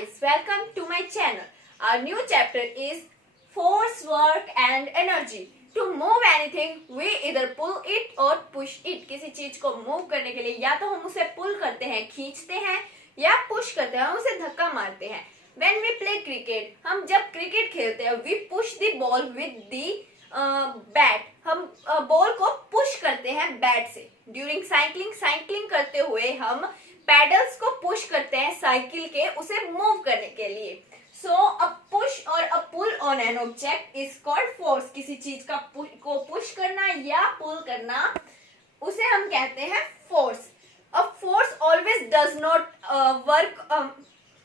guys, welcome to my channel. Our new chapter is force, work and energy. To move anything, we either pull it or push it. किसी चीज को move करने के लिए या तो हम उसे पुल करते हैं, खींचते हैं, या पुश करते हैं, हम उसे धक्का मारते हैं. When we play cricket, हम जब क्रिकेट खेलते हैं, we push the ball with the bat. हम बॉल को पुश करते हैं बैट से. During साइकिलिंग करते हुए हम पैडल्स को पुश करते हैं साइकिल के उसे मूव करने के लिए. सो अ पुश और a pull on an object is called force. किसी चीज का को पुश करना या पुल करना उसे हम कहते हैं force. A force always does not work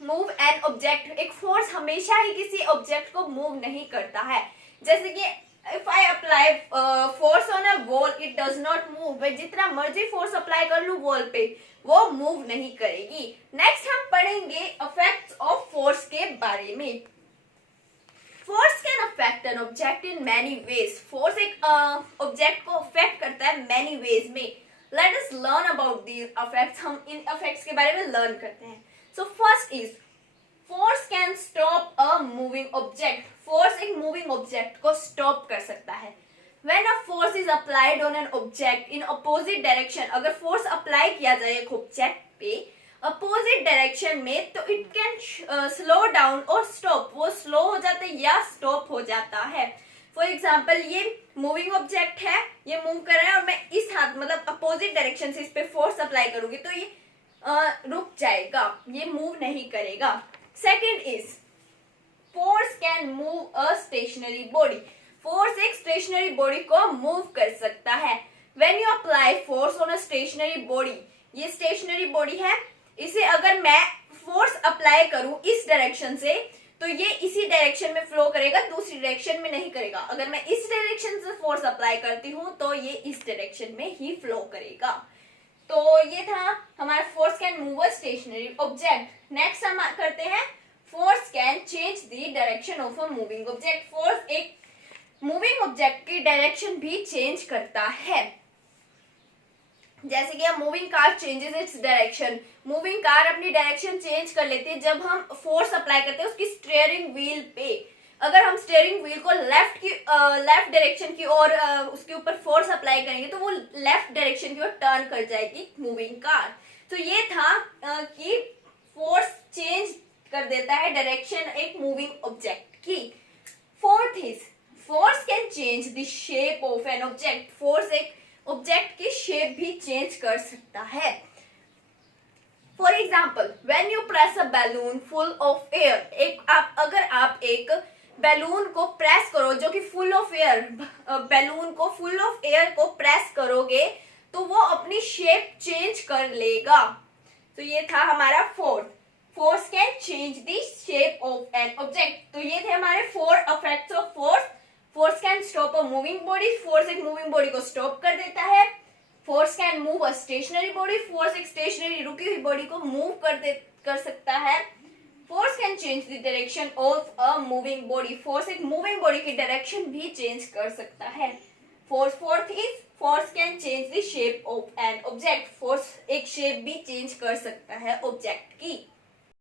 move an object. एक फोर्स हमेशा ही किसी ऑब्जेक्ट को मूव नहीं करता है. जैसे कि if I apply force on a wall, it does not move. मैं जितना मर्जी फोर्स अप्लाई कर लूं वॉल पे, वो मूव नहीं करेगी. नेक्स्ट हम पढ़ेंगे इफेक्ट्स ऑफ फोर्स के बारे में. Force can affect an object in many ways. Force एक ऑब्जेक्ट को अफेक्ट करता है मैनी वेज में. Let us learn about these effects. हम इन इफेक्ट्स के बारे में लर्न करते हैं. So first is force can stop a moving object. Force एक मूविंग ऑब्जेक्ट को स्टॉप कर सकता है. When a force is applied on an object in opposite direction, अगर फोर्स अप्लाई किया जाए एक ऑब्जेक्ट पे अपोजिट डायरेक्शन में, तो इट कैन स्लो डाउन और स्टॉप. वो स्लो हो जाता है या स्टॉप हो जाता है. फॉर एग्जाम्पल, ये मूविंग ऑब्जेक्ट है, ये मूव कर रहा है और मैं इस हाथ मतलब अपोजिट डायरेक्शन से इस पे फोर्स अप्लाई करूंगी तो ये रुक जाएगा, ये मूव नहीं करेगा. Second is force can move a stationary body. Force एक स्टेशनरी बॉडी को मूव कर सकता है. When you apply force on a stationary body, ये स्टेशनरी बॉडी है, इसे अगर मैं फोर्स अप्लाई करूं इस डायरेक्शन से तो ये इसी डायरेक्शन में फ्लो करेगा, दूसरी डायरेक्शन में नहीं करेगा. अगर मैं इस डायरेक्शन से फोर्स अप्लाई करती हूं तो ये इस डायरेक्शन में ही फ्लो करेगा. तो ये था हमारा force can move a stationary object. Next हम करते हैं force can change the direction of a moving object. Force एक मूविंग ऑब्जेक्ट की डायरेक्शन भी चेंज करता है. जैसे कि moving car changes its direction. Moving car अपनी डायरेक्शन चेंज कर लेती है जब हम फोर्स अप्लाई करते हैं उसकी स्टीयरिंग व्हील पे. अगर हम स्टीयरिंग व्हील को लेफ्ट डायरेक्शन की ओर उसके ऊपर फोर्स अप्लाई करेंगे तो वो लेफ्ट डायरेक्शन की ओर टर्न कर जाएगी मूविंग कार. तो ये था कि फोर्स चेंज कर देता है डायरेक्शन एक मूविंग ऑब्जेक्ट की. Fourth is force can change the shape of an object. Force एक ऑब्जेक्ट की शेप भी चेंज कर सकता है. For example, when you press a balloon full of air, अगर आप एक बैलून को प्रेस करो जो कि फुल ऑफ एयर, बैलून को फुल ऑफ एयर को प्रेस करोगे तो वो अपनी शेप चेंज कर लेगा. तो ये था हमारा fourth. Force can change the shape of an object. तो ये थे हमारे 4 effects of force. Force can stop a moving body. Force एक मूविंग बॉडी को स्टॉप कर देता है. Force can move a stationary body. Force एक स्टेशनरी रुकी हुई बॉडी को मूव कर सकता है. Force can change the direction of a moving body. Force एक मूविंग बॉडी की डायरेक्शन भी चेंज कर सकता है. Fourth is force can change the shape of an object. Force एक शेप भी चेंज कर सकता है ऑब्जेक्ट की.